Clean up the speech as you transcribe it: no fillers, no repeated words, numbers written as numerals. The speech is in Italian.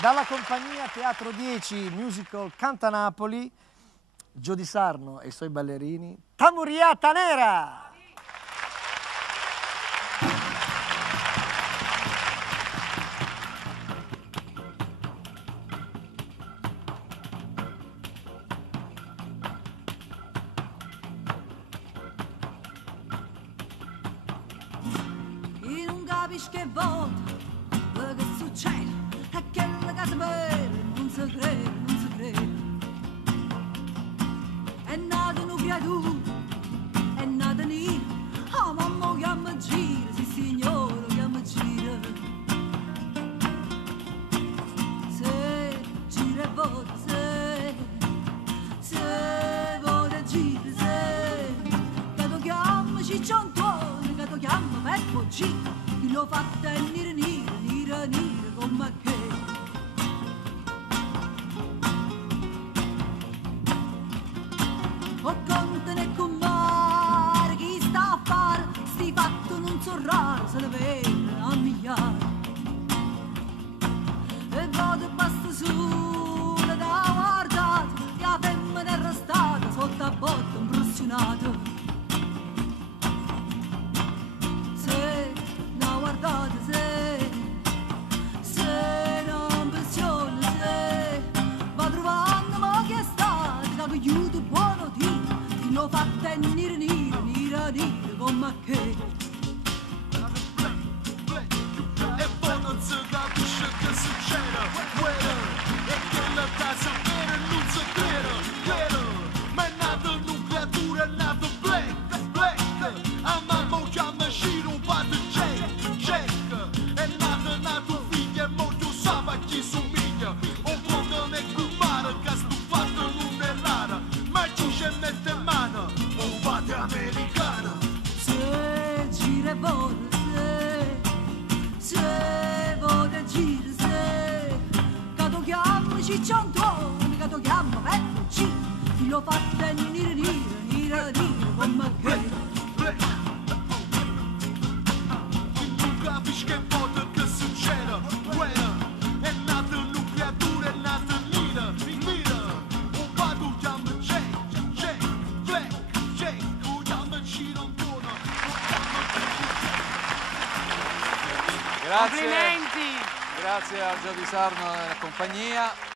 Dalla compagnia Teatro 10 Musical Canta Napoli, Gio Di Sarno e i suoi ballerini, Tamuriata Nera! E non capisci che volta quello che succede è che la casa bella non si crede, non si crede. È nata una creatura, è nata nera, oh mamma che mi gira, sì signore che mi gira. Se gira e volta, se volta e gira, se che tu chiami cicciantone, che tu chiami Peppo G, chi lo fatta è nera nera, nera nera come che. O conte né con mare, chi sta a fare, sti fatto non so raro, se ne vede a migliaia. E vado basta sola da guardare, che la femmina è restata sotto a botta impressionata. Se la guardate, se non pensione, se va trovando ma che sta, che aiuto buono di, chi lo fatta è nera nera, nera nera come che. E poi non si capisce che succede, guerra, e che la casa vera non si crede, vero, ma è nata una creatura, è nato Black, Black, a mamma chiama Ciro, un padre Jack, è nato figlio e molto sa chi somiglia, un po' non è cubano, che sto fatto non è rara, ma ci ci mette mano, un padre americano. Se gira e vola, se vola e gira, se che tu chiami cicciantone, che tu chiami Peppo G, chi lo fatta è nera nera, nera nera come che. Non capisci che volta che succede, guerra, è nata una creatura, è nata nera, nera, un padre chiama Jack, Black, un chiama Ciro ancora, Grazie. Complimenti! Grazie a Gio Di Sarno e compagnia.